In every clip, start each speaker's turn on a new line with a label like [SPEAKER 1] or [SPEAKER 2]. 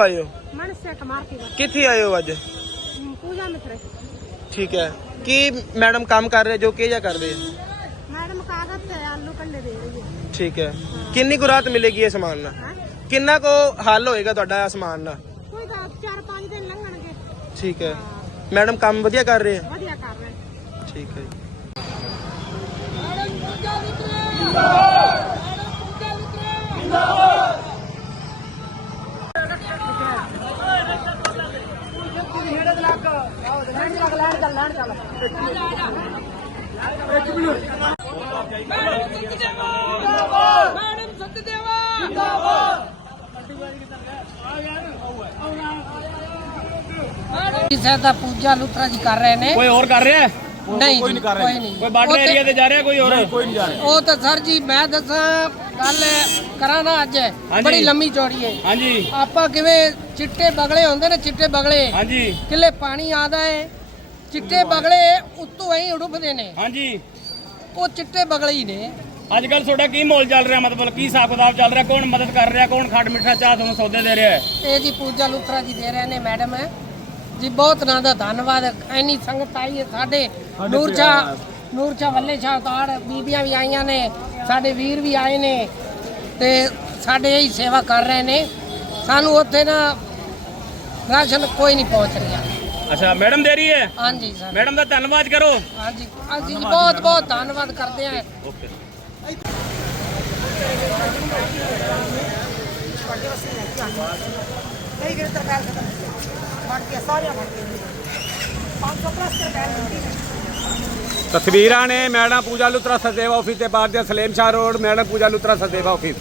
[SPEAKER 1] ਆਇਓ? ਮਨਸਿਆ ਕਮਾਰਤੀ ਦਾ।
[SPEAKER 2] ਕਿੱਥੇ ਆਇਓ ਅੱਜ?
[SPEAKER 1] ਪੂਜਾ ਮਿੱਤਰ।
[SPEAKER 2] ਠੀਕ ਹੈ। ਕੀ ਮੈਡਮ ਕੰਮ ਕਰ ਰਹੇ ਜੋ ਕਿ ਜਾਂ ਕਰਦੇ
[SPEAKER 1] ਮੈਡਮ ਕਾਗਜ਼ ਤੇ ਆਲੂ ਕੰਡੇ ਦੇ ਰਹੀ ਹੈ।
[SPEAKER 2] ਠੀਕ ਹੈ। ਕਿੰਨੀ ਕੁ ਮਿਲੇਗੀ ਇਹ ਸਮਾਨ ਨਾਲ? ਕਿੰਨਾ ਕੁ ਹੱਲ ਹੋਏਗਾ ਤੁਹਾਡਾ ਇਹ ਸਮਾਨ ਨਾਲ?
[SPEAKER 1] ਕੋਈ ਤਾਂ ਚਾਰ ਪੰਜ ਦਿਨ ਲੰਘਣਗੇ।
[SPEAKER 2] ਠੀਕ ਹੈ। ਮੈਡਮ ਕੰਮ ਵਧੀਆ ਕਰ ਰਹੇ ਆ
[SPEAKER 1] ਵਧੀਆ ਕਰ ਰਹੇ।
[SPEAKER 2] ਠੀਕ ਹੈ ਜੀ।
[SPEAKER 3] ਕਿਸੇ ਦਾ ਪੂਜਾ ਲੁਤਰਾ ਜੀ ਕਰ ਰਹੇ ਨੇ।
[SPEAKER 4] ਕੋਈ ਹੋਰ ਕਰ ਰਿਹਾ? ਹੈ?
[SPEAKER 3] ਨਹੀਂ ਕੋਈ ਨਹੀਂ ਕਰ ਰਿਹਾ।
[SPEAKER 4] ਕੋਈ ਬਾਰਡਰ ਏਰੀਆ ਤੇ ਜਾ ਰਿਹਾ ਕੋਈ ਹੋਰ? ਕੋਈ ਨਹੀਂ ਜਾ ਰਿਹਾ।
[SPEAKER 3] ਉਹ ਤਾਂ ਸਰ ਜੀ ਮੈਂ ਦੱਸਾਂ ਗੱਲ ਕਰਾਂ ਨਾ ਅੱਜ। ਬੜੀ ਲੰਮੀ ਚੌੜੀ ਹੈ।
[SPEAKER 4] ਹਾਂਜੀ।
[SPEAKER 3] ਆਪਾਂ ਕਿਵੇਂ ਚਿੱਟੇ ਬਗਲੇ ਹੁੰਦੇ ਨੇ ਚਿੱਟੇ ਬਗਲੇ।
[SPEAKER 4] ਹਾਂਜੀ।
[SPEAKER 3] ਕਿਲੇ ਪਾਣੀ ਆਦਾ ਹੈ। ਚਿੱਟੇ ਬਗਲੇ ਉੱਤੋਂ ਐਂ ਉੜਫਦੇ ਨੇ।
[SPEAKER 4] ਹਾਂਜੀ।
[SPEAKER 3] ਉਹ ਚਿੱਟੇ ਬਗਲੇ ਹੀ ਨੇ।
[SPEAKER 4] ਅੱਜ ਕੱਲ ਤੁਹਾਡਾ ਕੀ ਮੋਲ ਚੱਲ ਰਿਹਾ? ਮਤਲਬ ਕੀ ਹਿਸਾਬ ਕਿਤਾਬ ਚੱਲ ਰਿਹਾ? ਕੌਣ ਮਦਦ ਕਰ ਰਿਹਾ? ਕੌਣ ਖੱਟ ਮਿੱਠਾ ਚਾਹ ਤੁਹਾਨੂੰ ਸੌਦੇ ਦੇ ਰਿਹਾ ਹੈ?
[SPEAKER 3] ਇਹ ਜੀ ਪੂਜਾ ਲੁਤਰਾ ਜੀ ਦੇ ਰਹੇ ਨੇ ਮੈਡਮ। ਜੀ ਬਹੁਤ ਨਾਂ ਦਾ ਧੰਨਵਾਦ। ਐਨੀ ਸੰਗਤ ਆਈ ਹੈ ਸਾਡੇ। ਨੂਰਜਾ ਨੂਰਜਾ ਵੱਲੇ ਸ਼ਾਹ ਤਾੜ ਬੀਬੀਆਂ ਵੀ ਆਈਆਂ ਨੇ। ਸਾਡੇ ਵੀਰ ਵੀ ਆਏ ਨੇ ਤੇ ਸਾਡੇ ਇਹੀ ਸੇਵਾ ਕਰ ਰਹੇ ਨੇ। ਸਾਨੂੰ ਉੱਥੇ ਨਾ ਰਾਸ਼ਨ ਕੋਈ ਨਹੀਂ ਪਹੁੰਚ ਰਿਹਾ।
[SPEAKER 4] ਅੱਛਾ ਮੈਡਮ ਦੇ ਰਹੀ ਹੈ?
[SPEAKER 3] ਹਾਂਜੀ ਸਰ।
[SPEAKER 4] ਮੈਡਮ ਦਾ ਧੰਨਵਾਦ ਕਰੋ।
[SPEAKER 3] ਹਾਂਜੀ ਅਸੀਂ ਜੀ ਬਹੁਤ ਬਹੁਤ ਧੰਨਵਾਦ ਕਰਦੇ ਹਾਂ।
[SPEAKER 4] ਓਕੇ।
[SPEAKER 5] ਤਸਵੀਰਾਂ ਨੇ ਮੈਡਮ ਪੂਜਾ ਲੁਤਰਾ ਸਦੇਵਾ ਆਫਿਸ ਦੇ ਬਾਹਰ ਦੇ Salem Shah road madam Pooja Luthra Sadeva office.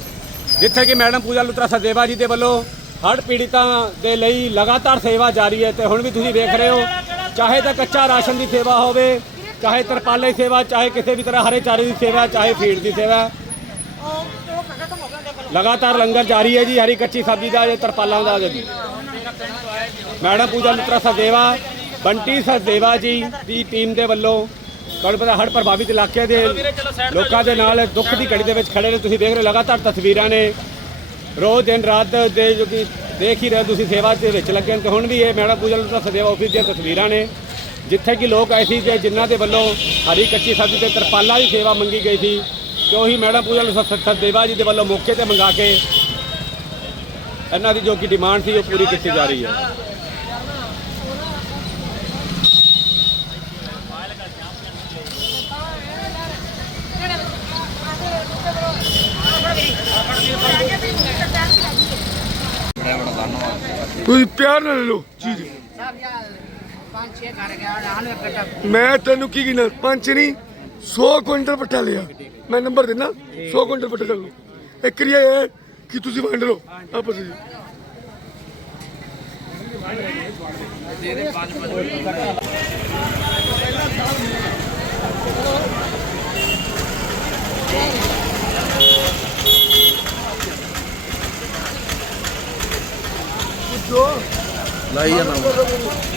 [SPEAKER 5] ਜਿੱਥੇ ਕਿ ਮੈਡਮ ਪੂਜਾ ਲੁਤਰਾ ਸਦੇਵਾ ਜੀ ਦੇ ਵੱਲੋਂ ਹੜ੍ਹ ਪੀੜਤਾਂ ਦੇ ਲਈ ਲਗਾਤਾਰ ਸੇਵਾ ਜਾਰੀ ਹੈ ਤੇ ਹੁਣ ਵੀ ਤੁਸੀਂ ਵੇਖ ਰਹੇ ਹੋ, ਚਾਹੇ ਤਾਂ ਕੱਚਾ ਰਾਸ਼ਨ ਦੀ ਸੇਵਾ ਹੋਵੇ, ਚਾਹੇ ਤਰਪਾਲੇ ਦੀ ਸੇਵਾ, ਚਾਹੇ ਕਿਸੇ ਵੀ ਤਰ੍ਹਾਂ ਹਰੇ ਚਾਰੇ ਦੀ ਸੇਵਾ, ਚਾਹੇ ਫੀਡ ਦੀ ਸੇਵਾ। ਲਗਾਤਾਰ ਲੰਗਰ ਜਾਰੀ ਹੈ ਜੀ, ਹਰੀ ਕੱਚੀ ਸਬਜ਼ੀ ਦਾ ਜਾਂ ਤਰਪਾਲਾਂ ਦਾ ਜੀ। ਮੈਡਮ ਪੂਜਾ ਲੁਤਰਾ ਸਦੇਵਾ, ਬੰਟੀ ਸਦੇਵਾ ਜੀ ਦੀ ਟੀਮ ਦੇ ਵੱਲੋਂ ਤੁਹਾਨੂੰ ਪਤਾ ਹੜ੍ਹ ਪ੍ਰਭਾਵਿਤ ਇਲਾਕੇ ਦੇ ਲੋਕਾਂ ਦੇ ਨਾਲ ਦੁੱਖ ਦੀ ਘੜੀ ਦੇ ਵਿੱਚ ਖੜੇ ਨੇ, ਤੁਸੀਂ ਦੇਖ ਰਹੇ ਹੋ, ਲਗਾਤਾਰ ਤਸਵੀਰਾਂ ਨੇ। ਰੋਜ਼ ਦਿਨ ਰਾਤ ਦੇ ਜੋ ਕਿ ਦੇਖ ਹੀ ਰਹੇ ਹੋ ਤੁਸੀਂ ਸੇਵਾ ਦੇ ਵਿੱਚ ਲੱਗੇ ਨੇ ਤੇ ਹੁਣ ਵੀ ਇਹ ਮੈਡਮ ਪੂਜਾ ਲੁਤਰਾ ਸਦੇਵਾ ਆਫਿਸ ਦੀਆਂ ਤਸਵੀਰਾਂ ਨੇ। ਜਿੱਥੇ ਕਿ ਲੋਕ ਐਸੀ ਤੇ ਜਿਨ੍ਹਾਂ ਦੇ ਵੱਲੋਂ ਹਰੀ ਕੱਚੀ ਸਬਜ਼ੀ ਤੇ ਤਰਪਾਲਾਂ ਦੀ ਸੇਵਾ ਮੰਗੀ ਗਈ ਸੀ। ਤੇ ਉਹੀ ਮੈਡਮ ਪੂਜਾ ਲੁਤਰਾ ਸਦੇਵਾ ਜੀ ਦੇ ਵੱਲੋਂ ਮੌਕੇ ਤੇ ਮੰਗਾ ਕੇ ਇਹਨਾਂ ਦੀ ਜੋ ਕਿ ਡਿਮਾਂਡ ਸੀ ਉਹ ਪੂਰੀ ਕੀਤੀ ਜਾ ਰਹੀ ਹੈ।
[SPEAKER 6] ਤੁਸੀਂ ਪਿਆਰ ਨਾਲ ਲੈ ਲਓ, ਚੀਜ਼। ਮੈਂ ਤੈਨੂੰ ਕੀ ਕਹਿਣਾ ਪੰਜ ਨਹੀਂ 100 ਕੁਇੰਟਲ ਪੱਠਾ ਲਿਆ। ਮੈਂ ਨੰਬਰ ਦਿੰਦਾ 100 ਕੁਇੰਟਲ ਪੱਠਾ ਲਓ ਇੱਕ ਕਰੀਆ ਹੈ ਕਿ ਤੁਸੀਂ ਵੰਡ ਲਓ, ਆਪਸ ਵਿੱਚ। ਅੱਛਾ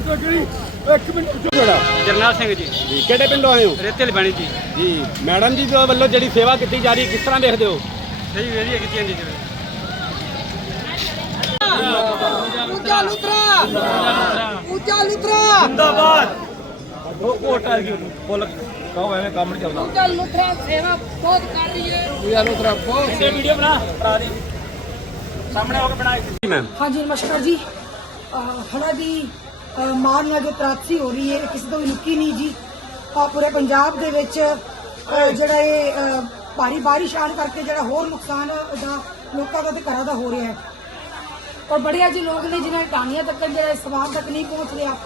[SPEAKER 6] ਤਾਂ ਕਿਹੜੀ ਇੱਕ ਮਿੰਟ ਪੁੱਛੋ ਤੁਹਾਡਾ
[SPEAKER 4] ਜਰਨੈਲ ਸਿੰਘ ਜੀ।
[SPEAKER 5] ਜੀ ਕਿਹੜੇ ਪਿੰਡੋਂ ਆਏ ਹੋ?
[SPEAKER 4] ਰੇਤੇ ਲਬਾਣੀ ਜੀ।
[SPEAKER 5] ਜੀ ਮੈਡਮ ਜੀ ਦੇ ਵੱਲੋਂ ਜਿਹੜੀ ਸੇਵਾ ਕੀਤੀ ਜਾ ਰਹੀ ਕਿਸ ਤਰ੍ਹਾਂ ਦੇਖਦੇ ਹੋ?
[SPEAKER 4] ਸਹੀ ਵਧੀਆ ਕੀਤੀ ਜੀ
[SPEAKER 3] ਪੂਜਾ ਲੁਤਰਾ। ਪੂਜਾ ਲੁਤਰਾ।
[SPEAKER 4] ਦੋ ਕੋਟਾ ਕੀ ਬੋਲ। ਕਹੋ ਐਵੇਂ ਕੰਮ ਨਹੀਂ ਚੱਲਦਾ।
[SPEAKER 3] ਪੂਜਾ ਲੁਤਰਾ ਸੇਵਾ ਬਹੁਤ ਕਰ ਰਹੀ ਹੈ। ਪੂਜਾ ਲੁਤਰਾ ਬਹੁਤ।
[SPEAKER 4] ਇਹ ਵੀਡੀਓ ਬਣਾ। ਭਰਾ ਦੀ। ਸਾਹਮਣੇ ਹੋ ਕੇ ਬਣਾ ਕੇ
[SPEAKER 5] ਮੈਮ
[SPEAKER 7] ਹਾਂਜੀ ਨਮਸਕਾਰ ਜੀ। ਅਹ ਹੜਾ ਦੀ ਅਹ ਮਾਰ ਨਾਲ ਜੋ ਤਰਾਸੀ ਹੋ ਰਹੀ ਹੈ। ਇਹ ਕਿਸੇ ਤੋਂ ਵੀ ਲੁਕੀ ਨਹੀਂ ਜੀ। ਆ ਪੂਰੇ ਪੰਜਾਬ ਦੇ ਵਿੱਚ ਜਿਹੜਾ ਇਹ ਭਾਰੀ ਬਾਰਿਸ਼ ਆਉਣ ਕਰਕੇ ਜਿਹੜਾ ਹੋਰ ਨੁਕਸਾਨ ਦਾ ਲੋਕਾਂ ਦਾ ਤੇ ਘਰਾਂ ਦਾ ਹੋ ਰਿਹਾ ਹੈ। ਔਰ ਬੜੇ ਅੱਜ ਲੋਕ ਨੇ ਜਿਨ੍ਹਾਂ ਦੀ ਟਾਣੀਆਂ ਤੱਕ ਜਿਹੜਾ ਸਵਾਲ ਤੱਕ ਨਹੀਂ ਪਹੁੰਚ ਰਿਹਾ,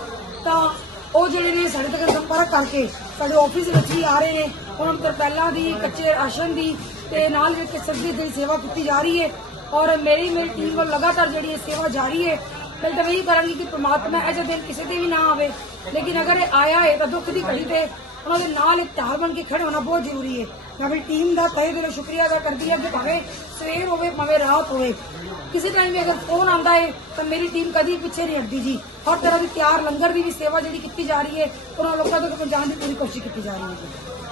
[SPEAKER 7] ਤਾਂ ਉਹ ਜਿਹੜੇ ਨੇ ਸਾਡੇ ਤੱਕ ਸੰਪਰਕ ਕਰਕੇ ਸਾਡੇ ਆਫਿਸ ਵਿੱਚ ਵੀ ਆ ਰਹੇ ਨੇ। ਉਹਨਾਂ ਨੂੰ ਤਰਪੈਲਾਂ ਦੀ ਕੱਚੇ ਰਾਸ਼ਨ ਦੀ ਤੇ ਨਾਲ ਵਿੱਚ ਸਬਜ਼ੀ ਦੀ ਸੇਵਾ ਕੀਤੀ ਜਾ ਰਹੀ ਹੈ ਔਰ ਮੇਰੀ ਮੇਰੀ ਟੀਮ ਵੱਲ ਲਗਾਤਾਰ ਜਿਹੜੀ ਇਹ ਸੇਵਾ ਜਾਰੀ ਹੈ, ਮੈਂ ਤਾਂ ਇਹੀ ਕਰਾਂਗੀ ਕਿ ਪ੍ਰਮਾਤਮਾ ਇਹ ਜਿਹੇ ਦਿਨ ਕਿਸੇ ਤੇ ਵੀ ਨਾ ਆਵੇ। ਲੇਕਿਨ ਅਗਰ ਇਹ ਆਇਆ ਹੈ ਤਾਂ ਦੁੱਖ ਦੀ ਘੜੀ ਤੇ ਉਹਨਾਂ ਦੇ ਨਾਲ ਇੱਕ ਢਾਲ ਬਣ ਕੇ ਖੜੇ ਹੋਣਾ ਬਹੁਤ ਜ਼ਰੂਰੀ ਹੈ। ਮੈਂ ਆਪਣੀ ਟੀਮ ਦਾ ਤਹਿ ਦਿਲੋਂ ਸ਼ੁਕਰੀਆ ਅਦਾ ਕਰਦੀ ਹਾਂ ਕਿ ਭਾਵੇਂ ਸਵੇਰ ਹੋਵੇ, ਭਾਵੇਂ ਰਾਤ ਹੋਵੇ। ਕਿਸੇ ਟਾਈਮ ਵੀ ਅਗਰ ਫੋਨ ਆਉਂਦਾ ਹੈ, ਤਾਂ ਮੇਰੀ ਟੀਮ ਕਦੀ ਪਿੱਛੇ ਨਹੀਂ ਹਟਦੀ ਜੀ। ਹਰ ਤਰ੍ਹਾਂ ਦੀ ਤਿਆਰ ਲੰਗਰ ਦੀ ਵੀ ਸੇਵਾ ਜਿਹੜੀ ਕੀਤੀ ਜਾ ਰਹੀ ਹੈ, ਉਹਨਾਂ ਲੋਕਾਂ ਤੱਕ ਪਹੁੰਚਾਉਣ ਦੀ ਪੂਰੀ ਕੋਸ਼ਿਸ਼ ਕੀਤੀ ਜਾ ਰਹੀ ਹੈ ਜੀ।